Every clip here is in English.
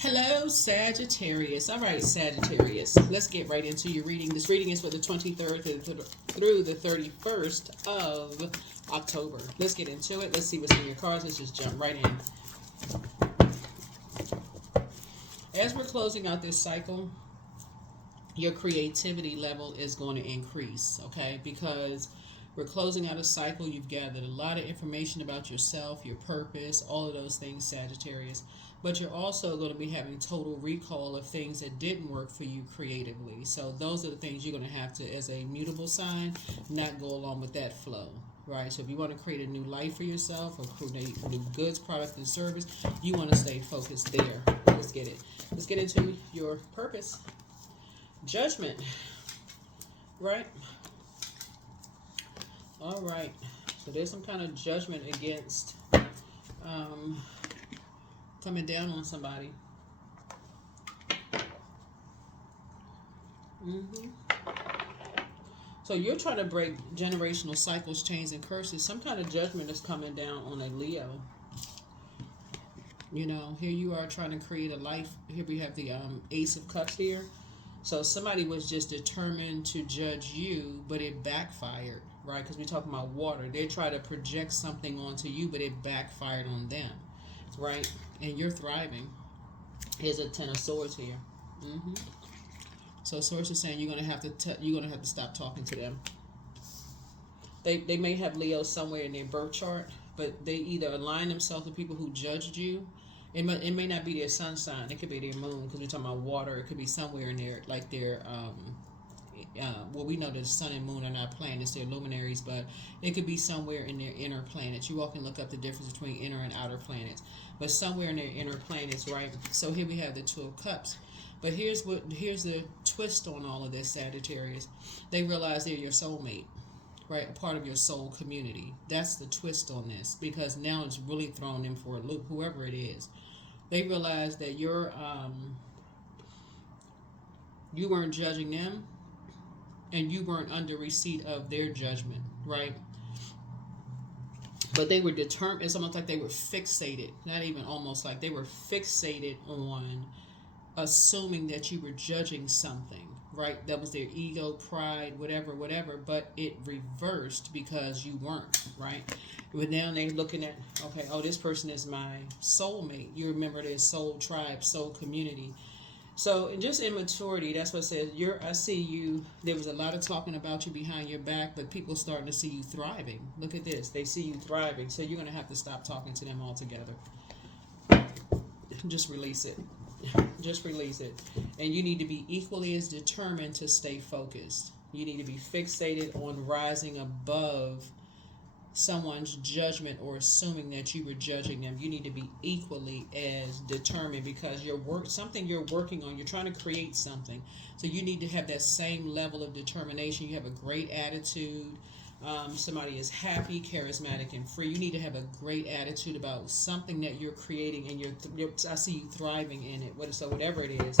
Hello, Sagittarius. All right, Sagittarius. Let's get right into your reading. This reading is for the 23rd through the 31st of October. Let's get into it. Let's see what's in your cards. Let's just jump right in. As we're closing out this cycle, your creativity level is going to increase, okay? Because we're closing out a cycle. You've gathered a lot of information about yourself, your purpose, all of those things, Sagittarius. But you're also going to be having total recall of things that didn't work for you creatively. So those are the things you're going to have to, as a mutable sign, not go along with that flow, right? So if you want to create a new life for yourself or create new goods, product, and service, you want to stay focused there. Let's get it. Let's get into your purpose. Judgment, right? All right. So there's some kind of judgment against coming down on somebody. So you're trying to break generational cycles, chains, and curses. Some kind of judgment is coming down on a Leo. You know, here you are trying to create a life. Here we have the Ace of Cups here. So somebody was just determined to judge you, but it backfired, right? Because we're talking about water. They try to project something onto you, but it backfired on them, right? And you're thriving. Here's a Ten of Swords here. So Swords is saying you're gonna have to stop talking to them. They may have Leo somewhere in their birth chart, but they either align themselves with people who judged you. It may not be their sun sign. It could be their moon, because we're talking about water. It could be somewhere in there, like their well, we know that the sun and moon are not planets, they're luminaries, but it could be somewhere in their inner planets. You all can look up the difference between inner and outer planets, but somewhere in their inner planets, right? So here we have the Two of Cups. But here's the twist on all of this, Sagittarius. They realize they're your soulmate, right? A part of your soul community. That's the twist on this, because now it's really thrown them for a loop, whoever it is. They realize that you weren't judging them, and you weren't under receipt of their judgment, right? But they were determined. It's almost like they were fixated. Not even almost like they were fixated on assuming that you were judging something, right? That was their ego, pride, whatever. But it reversed because you weren't, right? But now they're looking at, okay, oh, this person is my soulmate. You remember their soul tribe, soul community. So just immaturity, that's what it says. I see you. There was a lot of talking about you behind your back, but people starting to see you thriving. Look at this. They see you thriving. So you're going to have to stop talking to them altogether. Just release it. Just release it. And you need to be equally as determined to stay focused. You need to be fixated on rising above someone's judgment or assuming that you were judging them. You need to be equally as determined, because something you're working on, you're trying to create something. So you need to have that same level of determination. You have a great attitude. Somebody is happy, charismatic, and free. You need to have a great attitude about something that you're creating, and I see you thriving in it. So whatever it is,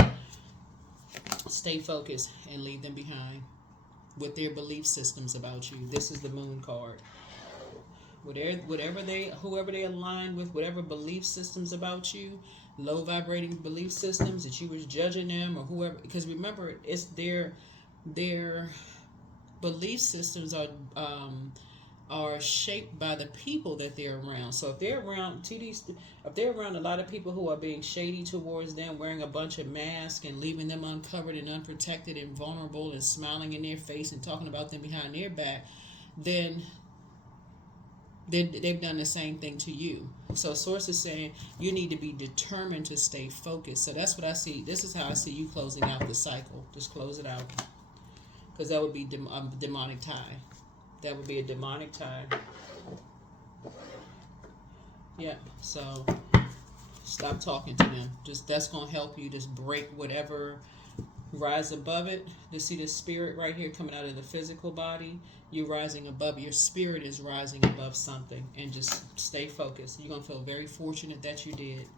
stay focused and leave them behind with their belief systems about you. This is the Moon card. Whoever they align with, whatever belief systems about you, low vibrating belief systems that you was judging them or whoever, because remember, it's their belief systems are shaped by the people that they're around. So if they're around a lot of people who are being shady towards them, wearing a bunch of masks and leaving them uncovered and unprotected and vulnerable and smiling in their face and talking about them behind their back, then they've done the same thing to you. So Source is saying you need to be determined to stay focused. So that's what I see. This is how I see you closing out the cycle. Just close it out. Because that would be a demonic tie. That would be a demonic tie. Yeah. So stop talking to them. That's going to help you just break whatever, rise above it. To see the spirit right here coming out of the physical body, you're rising above. Your spirit is rising above something, and just stay focused. You're going to feel very fortunate that you did.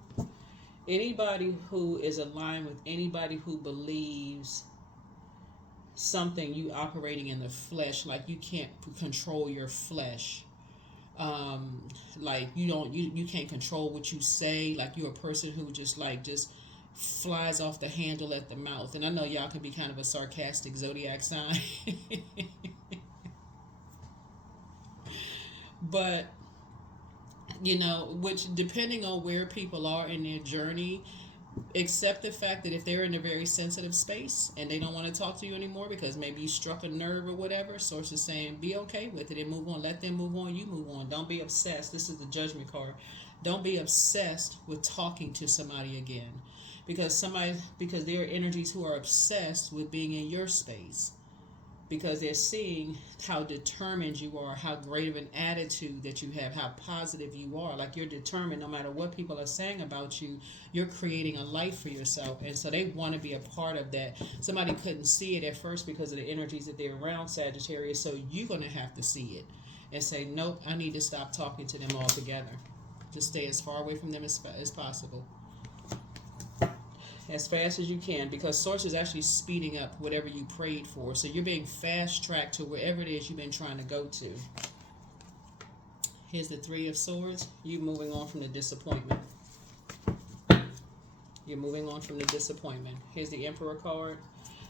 Anybody who is aligned with anybody who believes something, you operating in the flesh, like you can't control your flesh, like you can't control what you say, like you're a person who just flies off the handle at the mouth. And I know y'all can be kind of a sarcastic zodiac sign. But, you know, which depending on where people are in their journey, accept the fact that if they're in a very sensitive space and they don't want to talk to you anymore because maybe you struck a nerve or whatever, source is saying be okay with it and move on. Let them move on, you move on. Don't be obsessed. This is the judgment card. Don't be obsessed with talking to somebody again, because there are energies who are obsessed with being in your space, because they're seeing how determined you are, how great of an attitude that you have, how positive you are. Like, you're determined no matter what people are saying about you, you're creating a life for yourself. And so they want to be a part of that. Somebody couldn't see it at first because of the energies that they're around, Sagittarius. So you're going to have to see it and say, nope, I need to stop talking to them altogether. Just stay as far away from them as possible. As fast as you can, because source is actually speeding up whatever you prayed for. So you're being fast tracked to wherever it is you've been trying to go to. Here's the Three of Swords. You're moving on from the disappointment. You're moving on from the disappointment. Here's the Emperor card.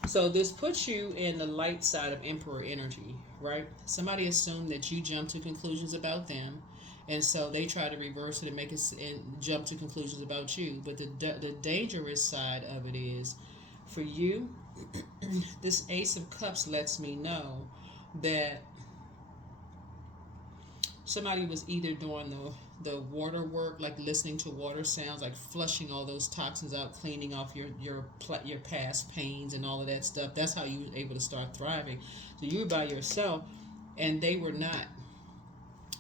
So this puts you in the light side of Emperor energy, right? Somebody assumed that you jumped to conclusions about them, and so they try to reverse it and make it and jump to conclusions about you. But the dangerous side of it is, for you, this Ace of Cups lets me know that somebody was either doing the water work, like listening to water sounds, like flushing all those toxins out, cleaning off your past pains and all of that stuff. That's how you were able to start thriving. So you were by yourself, and they were not.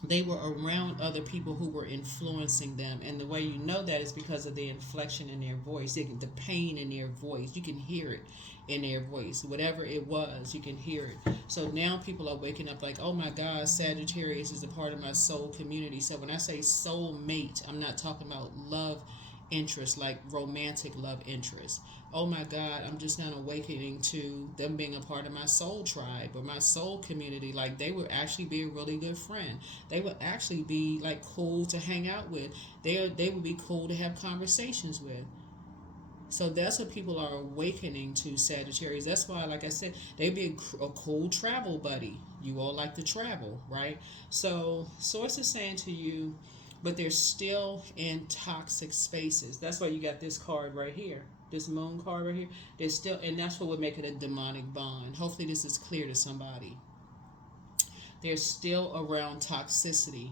They were around other people who were influencing them. And the way you know that is because of the inflection in their voice, the pain in their voice. You can hear it in their voice. Whatever it was, you can hear it. So now people are waking up like, oh my God, Sagittarius is a part of my soul community. So when I say soul mate, I'm not talking about love interest, like romantic love interest. Oh my God, I'm just now awakening to them being a part of my soul tribe or my soul community. Like, they would actually be a really good friend. They would actually be like cool to hang out with. They would be cool to have conversations with. So that's what people are awakening to, Sagittarius. That's why, like I said, they'd be a cool travel buddy. You all like to travel, right? So source is saying to you, but they're still in toxic spaces. That's why you got this card right here. This moon card right here. They're still, and that's what would make it a demonic bond. Hopefully this is clear to somebody. They're still around toxicity,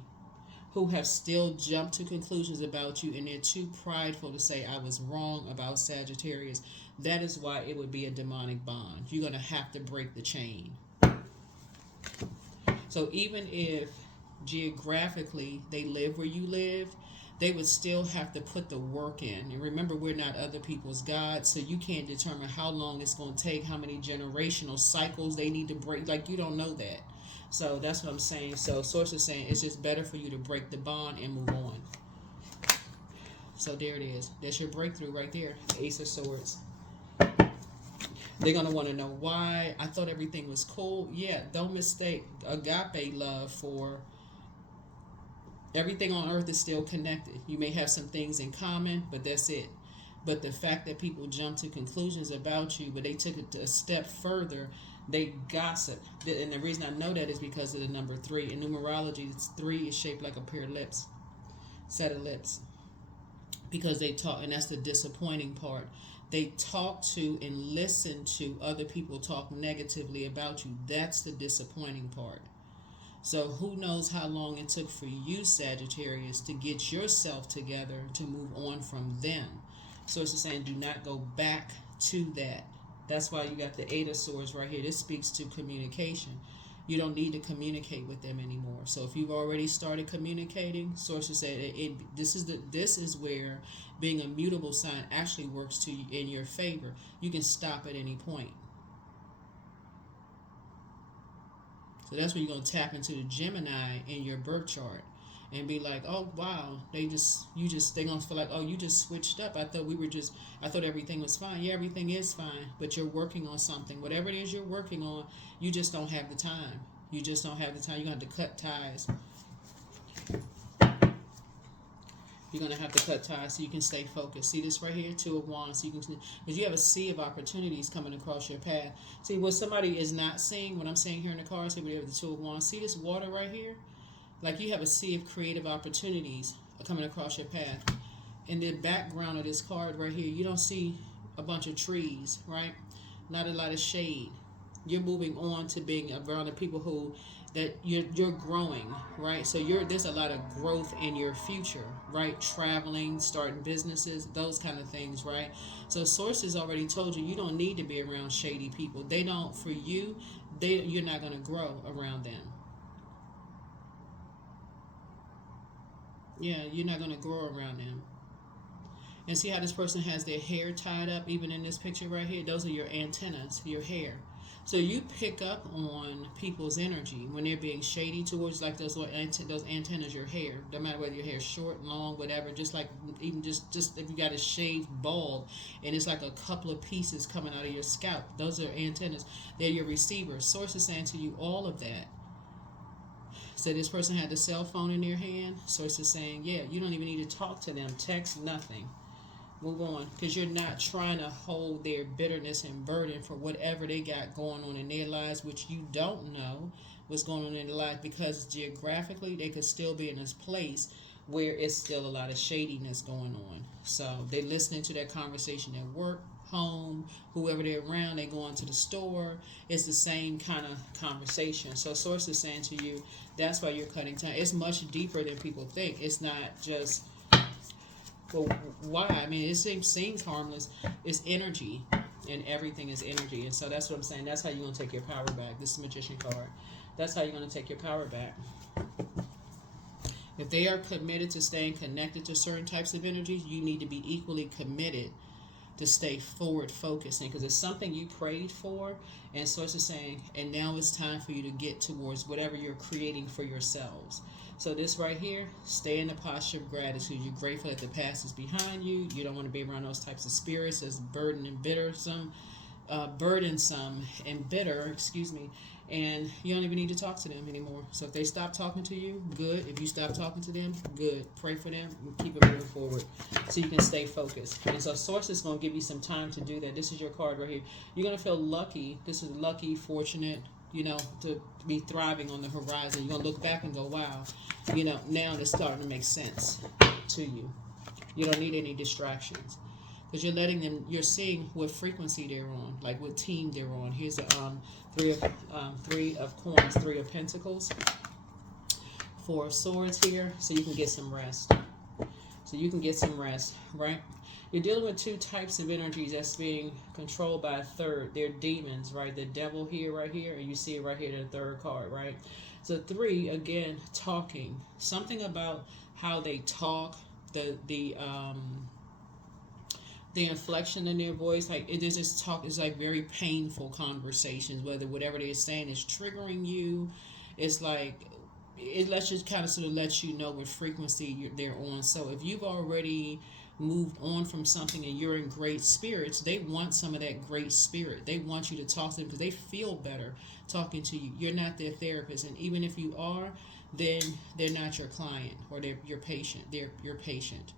who have still jumped to conclusions about you, and they're too prideful to say, I was wrong about Sagittarius. That is why it would be a demonic bond. You're going to have to break the chain. So even if geographically they live where you live, they would still have to put the work in. And remember, we're not other people's gods, so you can't determine how long it's going to take, how many generational cycles they need to break. Like, you don't know that. So that's what I'm saying. So source is saying it's just better for you to break the bond and move on. So there it is. That's your breakthrough right there. Ace of Swords. They're going to want to know why. I thought everything was cool. Yeah, don't mistake agape love for everything on earth is still connected. You may have some things in common, but that's it. But the fact that people jump to conclusions about you, but they took it a step further, they gossip. And the reason I know that is because of the number 3. In numerology, 3 is shaped like a pair of lips, set of lips. Because they talk, and that's the disappointing part. They talk to and listen to other people talk negatively about you. That's the disappointing part. So who knows how long it took for you, Sagittarius, to get yourself together to move on from them. So it's saying do not go back to that. That's why you got the 8 of Swords right here. This speaks to communication. You don't need to communicate with them anymore. So if you've already started communicating, sources say this is where being a mutable sign actually works to you in your favor. You can stop at any point. So that's when you're going to tap into the Gemini in your birth chart and be like, oh, wow, they're going to feel like, oh, you just switched up. I thought everything was fine. Yeah, everything is fine, but you're working on something. Whatever it is you're working on, you just don't have the time. You just don't have the time. You're going to have to cut ties. You're going to have to cut ties so you can stay focused. See this right here? Two of Wands. So you can, because you have a sea of opportunities coming across your path. See, what somebody is not seeing, what I'm saying here in the cards, here we have the Two of Wands. See this water right here? Like you have a sea of creative opportunities coming across your path. In the background of this card right here, you don't see a bunch of trees, right? Not a lot of shade. You're moving on to being around the people who that you're growing, right? So there's a lot of growth in your future, right? Traveling, starting businesses, those kind of things, right? So sources already told you don't need to be around shady people. They don't, for you, you're not going to grow around them. Yeah, you're not going to grow around them. And see how this person has their hair tied up, even in this picture right here? Those are your antennas, your hair. So you pick up on people's energy when they're being shady towards, like those antennas, your hair. No matter whether your hair is short, long, whatever. Just like even just if you got a shaved bald and it's like a couple of pieces coming out of your scalp, those are antennas. They're your receivers. Source is saying to you all of that. So this person had the cell phone in their hand. Source is saying, yeah, you don't even need to talk to them. Text, nothing. Move on, because you're not trying to hold their bitterness and burden for whatever they got going on in their lives, which you don't know what's going on in their life, because geographically they could still be in this place where it's still a lot of shadiness going on. So they're listening to that conversation at work, home, whoever they're around, they go into the store. It's the same kind of conversation. So source is saying to you, that's why you're cutting time. It's much deeper than people think. It's not just, well, why? I mean, it seems harmless. It's energy, and everything is energy. And so that's what I'm saying. That's how you're going to take your power back. This is Magician card. That's how you're going to take your power back. If they are committed to staying connected to certain types of energies, you need to be equally committed to stay forward focusing, because it's something you prayed for, and Source is saying, and now it's time for you to get towards whatever you're creating for yourselves. So this right here, stay in the posture of gratitude. You're grateful that the past is behind you. You don't want to be around those types of spirits that's burdensome and bitter, and you don't even need to talk to them anymore. So if they stop talking to you, good. If you stop talking to them, good. Pray for them and keep it moving forward so you can stay focused. And so Source is going to give you some time to do that. This is your card right here. You're going to feel lucky. This is lucky, fortunate, to be thriving on the horizon. You're going to look back and go, wow, now it's starting to make sense to you. You don't need any distractions, because you're letting them, you're seeing what frequency they're on, like what team they're on. Here's the three of coins, Three of Pentacles, Four of Swords here, so you can get some rest. Right? You're dealing with two types of energies that's being controlled by a third. They're demons, right? The devil here, right here, and you see it right here in the third card, right? So three, again, talking. Something about how they talk, the inflection in their voice, like it is just talk is like very painful conversations, whatever they're saying is triggering you. It's like it lets you kind of sort of let you know what frequency they're on. So if you've already moved on from something and you're in great spirits, they want some of that great spirit. They want you to talk to them because they feel better talking to you. You're not their therapist, and even if you are, then they're not your client or they're your patient. They're your patient.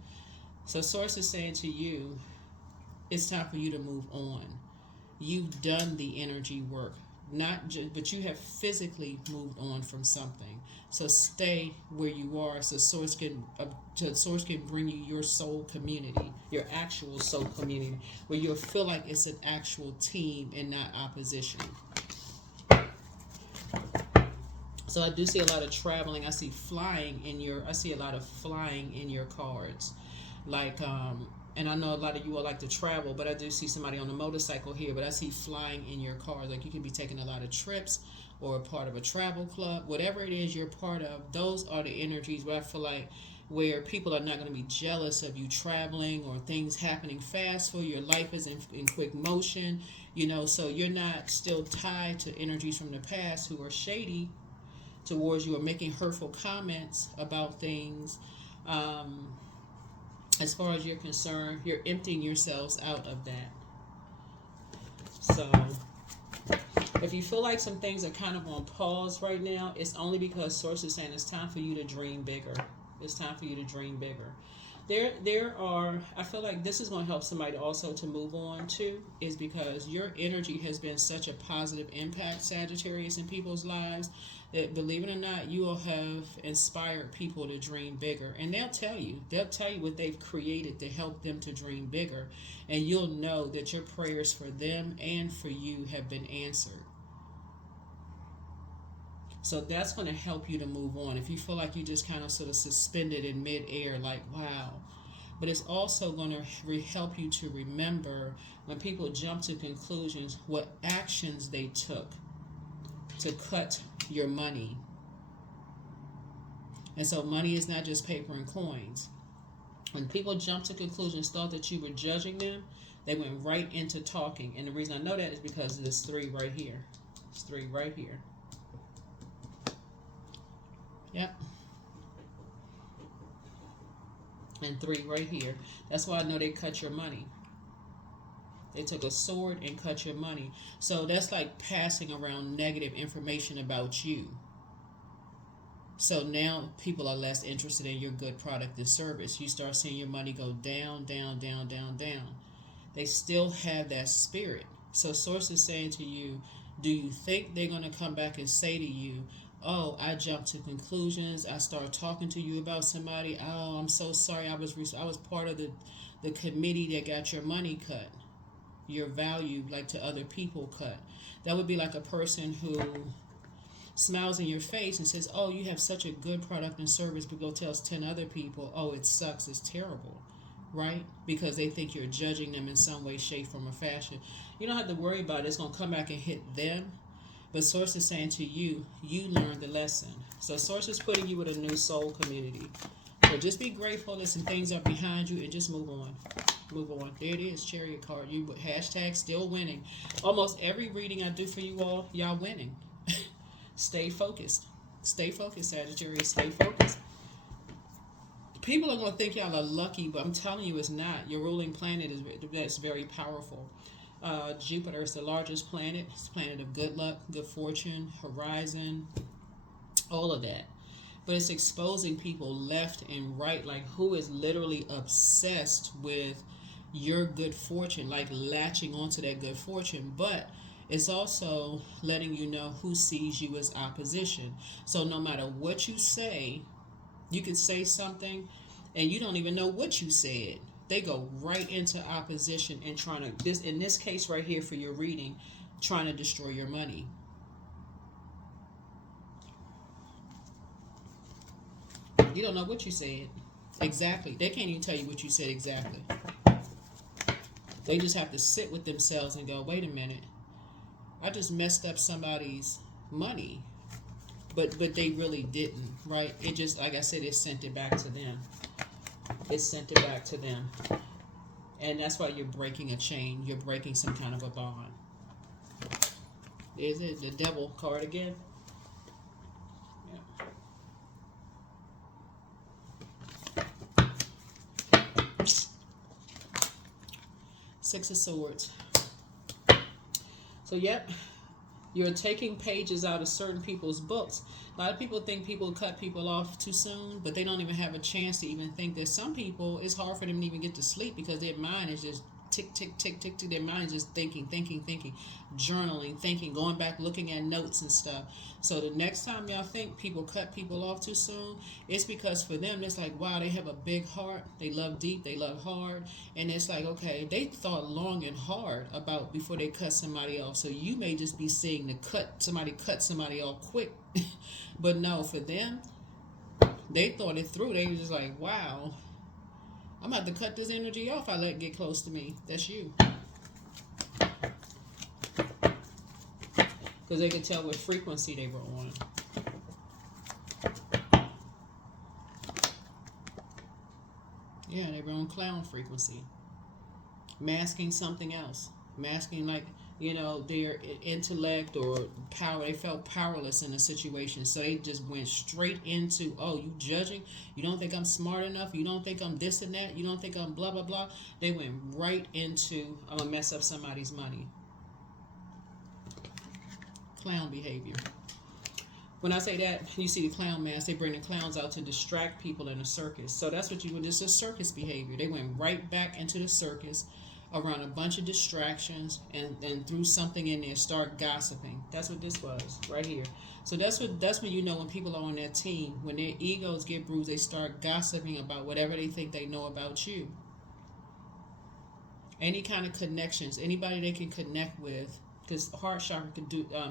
So Source is saying to you, it's time for you to move on. You've done the energy work, but you have physically moved on from something. So stay where you are, so Source can bring you your soul community, your actual soul community, where you'll feel like it's an actual team and not opposition. So I do see a lot of traveling. I see a lot of flying in your cards, like and I know a lot of you all like to travel, but I do see somebody on a motorcycle here, but I see flying in your car. Like you can be taking a lot of trips or a part of a travel club. Whatever it is you're part of, those are the energies where I feel like where people are not going to be jealous of you traveling or things happening fast for you. Your life is in quick motion, so you're not still tied to energies from the past who are shady towards you or making hurtful comments about things. As far as you're concerned, you're emptying yourselves out of that. So if you feel like some things are kind of on pause right now, it's only because Source is saying it's time for you to dream bigger. It's time for you to dream bigger. There are, I feel like this is going to help somebody also to move on too, is because your energy has been such a positive impact, Sagittarius, in people's lives, that believe it or not, you will have inspired people to dream bigger. And they'll tell you what they've created to help them to dream bigger. And you'll know that your prayers for them and for you have been answered. So that's going to help you to move on. If you feel like you just kind of sort of suspended in midair, like, wow. But it's also going to help you to remember when people jump to conclusions, what actions they took to cut your money. And so money is not just paper and coins. When people jump to conclusions, thought that you were judging them, they went right into talking. And the reason I know that is because of this 3 right here. It's 3 right here. Yep. And 3 right here. That's why I know they cut your money. They took a sword and cut your money. So that's like passing around negative information about you. So now people are less interested in your good product and service. You start seeing your money go down, down, down, down, down. They still have that spirit. So Source is saying to you, do you think they're going to come back and say to you, oh, I jumped to conclusions. I started talking to you about somebody. Oh, I'm so sorry. I was part of the committee that got your money cut. Your value, like to other people, cut. That would be like a person who smiles in your face and says, oh, you have such a good product and service, but go tells 10 other people, oh, it sucks. It's terrible. Right? Because they think you're judging them in some way, shape, form, or fashion. You don't have to worry about it. It's going to come back and hit them. But Source is saying to you, you learned the lesson. So Source is putting you with a new soul community. So just be grateful that some things are behind you and just move on. Move on. There it is, Chariot card. You hashtag still winning. Almost every reading I do for you all, y'all winning. Stay focused. Stay focused, Sagittarius. Stay focused. People are going to think y'all are lucky, but I'm telling you it's not. Your ruling planet that's very powerful. Jupiter is the largest planet. It's a planet of good luck, good fortune, horizon, all of that. But it's exposing people left and right, like who is literally obsessed with your good fortune, like latching onto that good fortune. But it's also letting you know who sees you as opposition. So no matter what you say, you could say something and you don't even know what you said. They go right into opposition and trying to, in this case right here for your reading, trying to destroy your money. You don't know what you said. Exactly. They can't even tell you what you said exactly. They just have to sit with themselves and go, wait a minute. I just messed up somebody's money. But they really didn't, right? It just, like I said, it sent it back to them. It sent it back to them. And that's why you're breaking a chain. You're breaking some kind of a bond. Is it the devil card again? Yeah. 6 of Swords. So, yep. You're taking pages out of certain people's books. A lot of people think people cut people off too soon, but they don't even have a chance to even think that some people, it's hard for them to even get to sleep because their mind is just tick, tick, tick, tick, tick. Their mind is just thinking, journaling, thinking, going back, looking at notes and stuff. So the next time y'all think people cut people off too soon, it's because for them, it's like, wow, they have a big heart. They love deep. They love hard. And it's like, okay, they thought long and hard about before they cut somebody off. So you may just be seeing cut somebody off quick. But no, for them, they thought it through. They were just like, wow, I'm about to cut this energy off I let get close to me. That's you. Because they could tell what frequency they were on. Yeah, they were on clown frequency. Masking something else. Masking like, their intellect or power. They felt powerless in a situation. So they just went straight into, oh, you judging? You don't think I'm smart enough? You don't think I'm this and that? You don't think I'm blah, blah, blah? They went right into, I'm going to mess up somebody's money. Clown behavior. When I say that, you see the clown mask, they bring the clowns out to distract people in a circus. So that's what you would, this is circus behavior. They went right back into the circus around a bunch of distractions and threw something in there, start gossiping. That's what this was right here. So that's when you know when people are on that team, when their egos get bruised, they start gossiping about whatever they think they know about you. Any kind of connections, anybody they can connect with, because heart chakra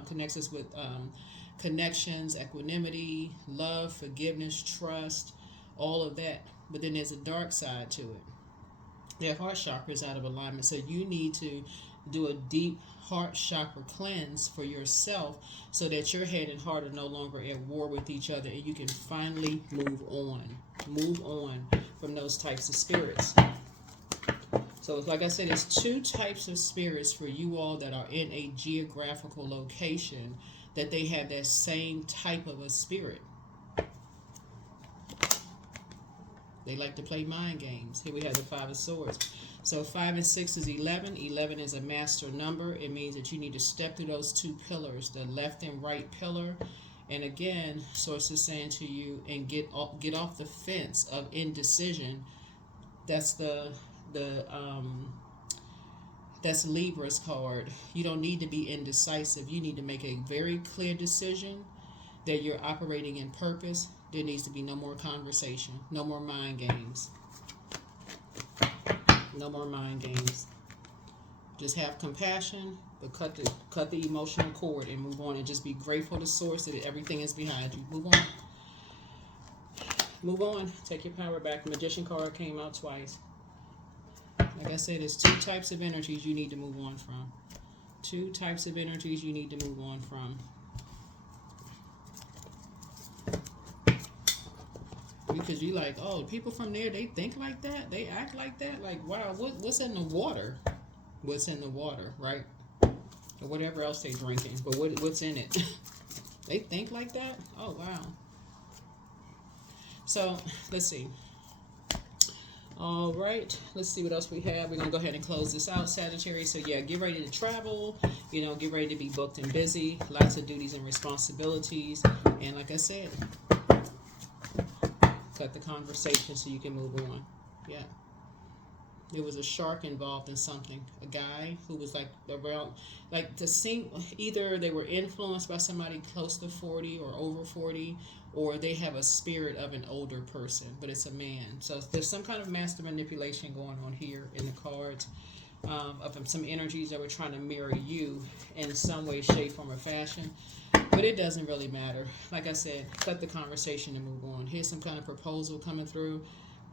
connects us with connections, equanimity, love, forgiveness, trust, all of that. But then there's a dark side to it. Their heart chakra is out of alignment, so you need to do a deep heart chakra cleanse for yourself so that your head and heart are no longer at war with each other, and you can finally move on from those types of spirits. So like I said, there's two types of spirits for you all that are in a geographical location that they have that same type of a spirit. They like to play mind games. Here we have the 5 of Swords. So 5 and 6 is 11. 11 is a master number. It means that you need to step through those two pillars, the left and right pillar. And again, Source is saying to you, and get off the fence of indecision. That's that's Libra's card. You don't need to be indecisive. You need to make a very clear decision that you're operating in purpose. There needs to be no more conversation, no more mind games. No more mind games. Just have compassion, but cut the emotional cord and move on, and just be grateful to Source that everything is behind you. Move on. Move on. Take your power back. The Magician card came out twice. Like I said, there's two types of energies you need to move on from. Two types of energies you need to move on from. Because you like, oh, people from there, they think like that, they act like that. Like, wow, what's in the water? What's in the water, right? Or whatever else they drinking, but what's in it? They think like that? Oh, wow. So, let's see. All right, let's see what else we have. We're going to go ahead and close this out, Sagittarius. So, yeah, get ready to travel. You know, get ready to be booked and busy. Lots of duties and responsibilities. And like I said, cut the conversation so you can move on. Yeah. There was a shark involved in something. A guy who was like around, like to seem, either they were influenced by somebody close to 40 or over 40, or they have a spirit of an older person, but it's a man. So there's some kind of master manipulation going on here in the cards of some energies that were trying to mirror you in some way, shape, form, or fashion. But it doesn't really matter. Like I said, cut the conversation and move on. Here's some kind of proposal coming through.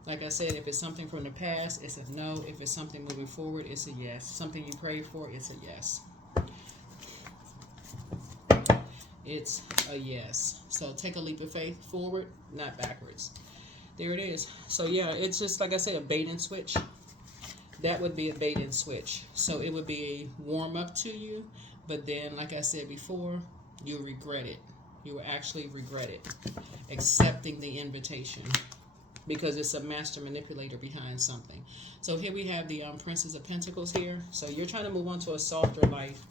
Like I said, if it's something from the past, it's a no. If it's something moving forward, it's a yes. Something you prayed for, it's a yes. It's a yes. So take a leap of faith forward, not backwards. There it is. So yeah, it's just like I said, a bait and switch. That would be a bait and switch. So it would be a warm up to you, but then, like I said before, you'll regret it. You will actually regret it. Accepting the invitation. Because it's a master manipulator behind something. So here we have the Princess of Pentacles here. So you're trying to move on to a softer life.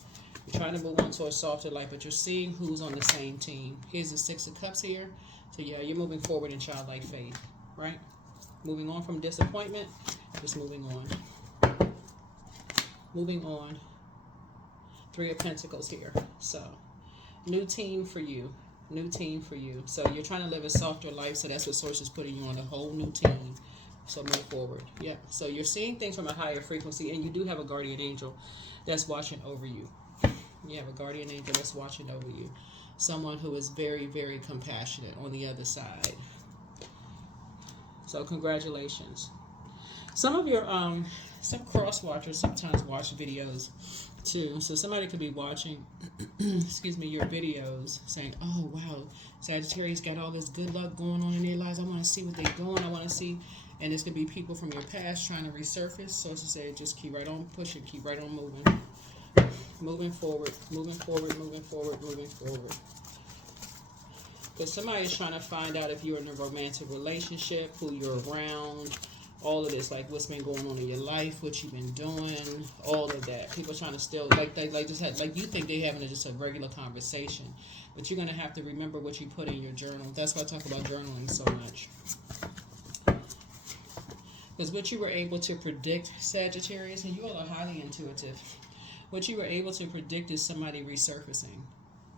You're trying to move on to a softer life, but you're seeing who's on the same team. Here's the 6 of Cups here. So yeah, you're moving forward in childlike faith, right? Moving on from disappointment, just moving on. Moving on. 3 of Pentacles here. So new team for you. New team for you. So you're trying to live a softer life, so that's what Source is putting you on, a whole new team. So move forward. Yeah. So you're seeing things from a higher frequency, and you do have a guardian angel that's watching over you. You have a guardian angel that's watching over you. Someone who is very, very compassionate on the other side. So congratulations. Some of your some cross watchers sometimes watch videos too. So somebody could be watching excuse me, your videos saying, oh wow, Sagittarius got all this good luck going on in their lives. I want to see what they're doing. I want to see. And it's going to be people from your past trying to resurface. So as I said, just keep right on pushing, keep right on moving. Moving forward, moving forward, moving forward, moving forward. Because somebody is trying to find out if you're in a romantic relationship, who you're around, all of this, like what's been going on in your life, what you've been doing, all of that. People trying to still like just had, like you think they having just a regular conversation, but you're gonna have to remember what you put in your journal. That's why I talk about journaling so much. Because what you were able to predict, Sagittarius, and you all are highly intuitive, what you were able to predict is somebody resurfacing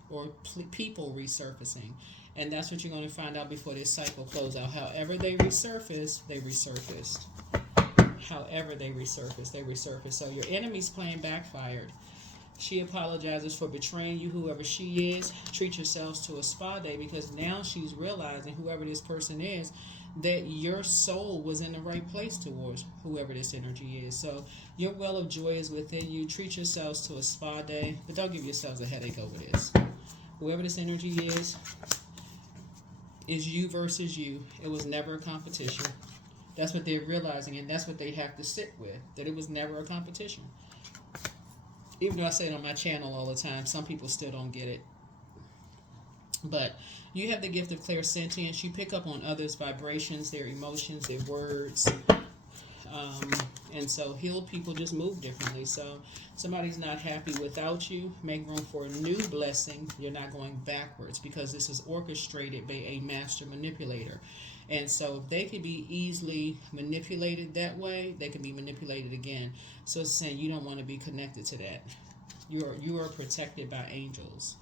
or people resurfacing. And that's what you're going to find out before this cycle closes out. However they resurface, they resurfaced. However they resurface, they resurface. So your enemy's plan backfired. She apologizes for betraying you, whoever she is. Treat yourselves to a spa day, because now she's realizing, whoever this person is, that your soul was in the right place towards whoever this energy is. So your well of joy is within you. Treat yourselves to a spa day, but don't give yourselves a headache over this. Whoever this energy is you versus you. It was never a competition. That's what they're realizing, and that's what they have to sit with, that it was never a competition. Even though I say it on my channel all the time, some people still don't get it. But you have the gift of clairsentience. You pick up on others' vibrations, their emotions, their words. And so healed people just move differently. So somebody's not happy without you. Make room for a new blessing. You're not going backwards, because this is orchestrated by a master manipulator. And so if they can be easily manipulated that way, they can be manipulated again. So it's saying you don't want to be connected to that. You are protected by angels.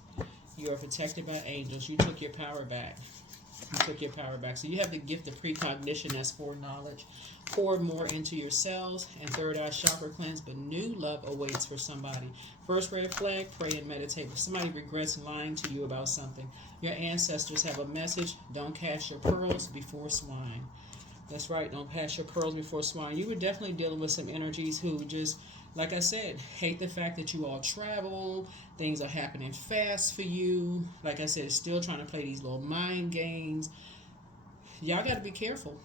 You are protected by angels. You took your power back. You took your power back. So you have the gift of precognition, that's foreknowledge. Pour more into yourselves, and third eye chakra cleanse, but new love awaits for somebody. First red flag, pray and meditate. If somebody regrets lying to you about something, your ancestors have a message. Don't cast your pearls before swine. That's right, don't cast your pearls before swine. You were definitely dealing with some energies who just, like I said, hate the fact that you all travel. Things are happening fast for you. Like I said, still trying to play these little mind games. Y'all got to be careful.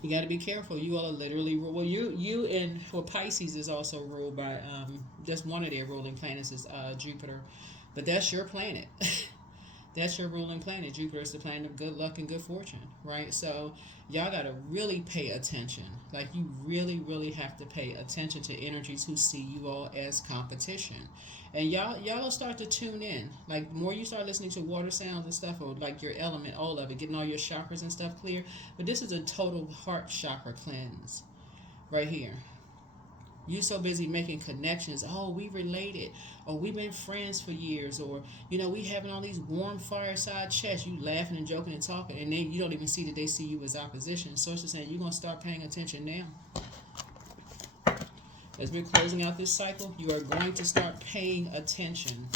You got to be careful. You all are literally, well, you and, well, Pisces is also ruled by, just one of their ruling planets is Jupiter. But that's your planet. That's your ruling planet. Jupiter is the planet of good luck and good fortune, right? So y'all got to really pay attention. Like, you really, really have to pay attention to energies who see you all as competition. And y'all will start to tune in. Like, the more you start listening to water sounds and stuff, or like your element, all of it, getting all your chakras and stuff clear. But this is a total heart chakra cleanse right here. You so busy making connections. Oh, we related. Or we've been friends for years. Or, we having all these warm fireside chats. You laughing and joking and talking. And then you don't even see that they see you as opposition. So it's just saying you're going to start paying attention now. As we're closing out this cycle, you are going to start paying attention.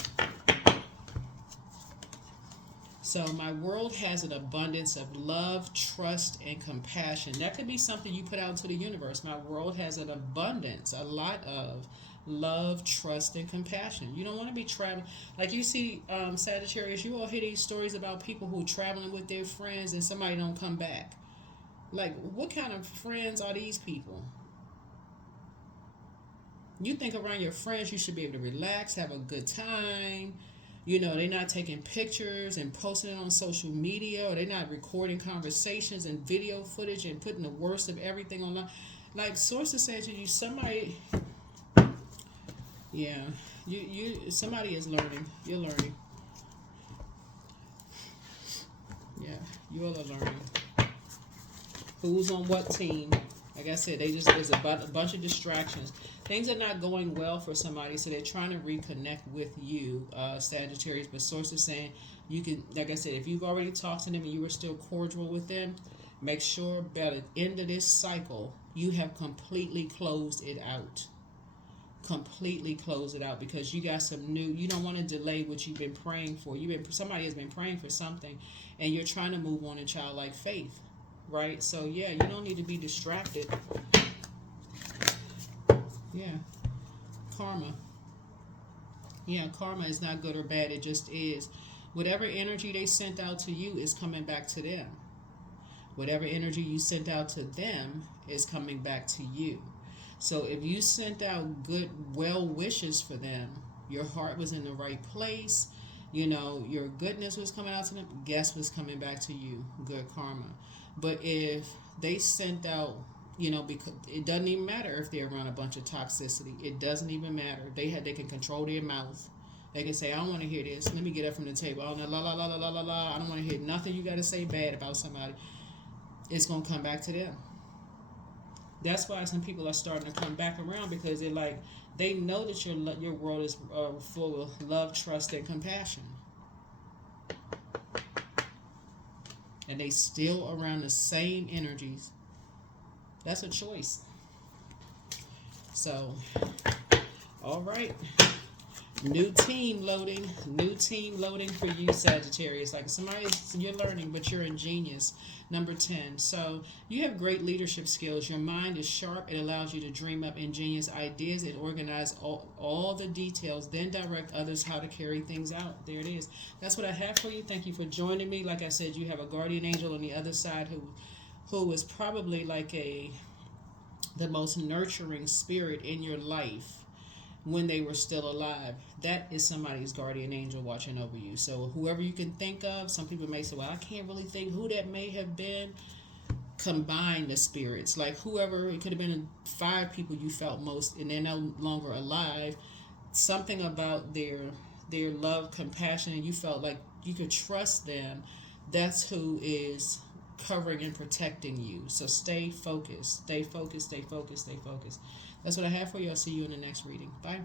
So my world has an abundance of love, trust, and compassion. That could be something you put out into the universe. My world has an abundance, a lot of love, trust, and compassion. You don't want to be traveling. Like you see, Sagittarius, you all hear these stories about people who traveling with their friends and somebody don't come back. Like, what kind of friends are these people? You think around your friends you should be able to relax, have a good time. They're not taking pictures and posting it on social media, or they're not recording conversations and video footage and putting the worst of everything online. Like, sources say to you, somebody, yeah, somebody is learning. You're learning. Yeah, you all are learning. Who's on what team? Like I said, there's a bunch of distractions. Things are not going well for somebody, so they're trying to reconnect with you, Sagittarius. But sources saying you can, like I said, if you've already talked to them and you were still cordial with them, make sure by the end of this cycle, you have completely closed it out. Completely close it out, because you got some new. You don't want to delay what you've been praying for. Somebody has been praying for something, and you're trying to move on in childlike faith, right? So yeah, you don't need to be distracted. Yeah, karma. Yeah, karma is not good or bad. It just is. Whatever energy they sent out to you is coming back to them. Whatever energy you sent out to them is coming back to you. So if you sent out good well wishes for them, your heart was in the right place, your goodness was coming out to them, guess what's coming back to you? Good karma. But if they sent out, because it doesn't even matter if they're around a bunch of toxicity. It doesn't even matter. They can control their mouth. They can say, I don't want to hear this. Let me get up from the table. I don't know, la la la la la la la. I don't want to hear nothing you got to say bad about somebody. It's gonna come back to them. That's why some people are starting to come back around, because they know that your world is full of love, trust, and compassion, and they still around the same energies. That's a choice. So, all right. New team loading for you, Sagittarius. Like you're learning, but you're ingenious. Number 10. So you have great leadership skills. Your mind is sharp. It allows you to dream up ingenious ideas and organize all the details, then direct others how to carry things out. There it is. That's what I have for you. Thank you for joining me. Like I said, you have a guardian angel on the other side who is probably like the most nurturing spirit in your life when they were still alive. That is somebody's guardian angel watching over you. So whoever you can think of, some people may say, well, I can't really think who that may have been. Combine the spirits. Like whoever, it could have been 5 people you felt most, and they're no longer alive. Something about their love, compassion, and you felt like you could trust them. That's who is covering and protecting you. So stay focused. Stay focused, stay focused, stay focused. That's what I have for you. I'll see you in the next reading. Bye.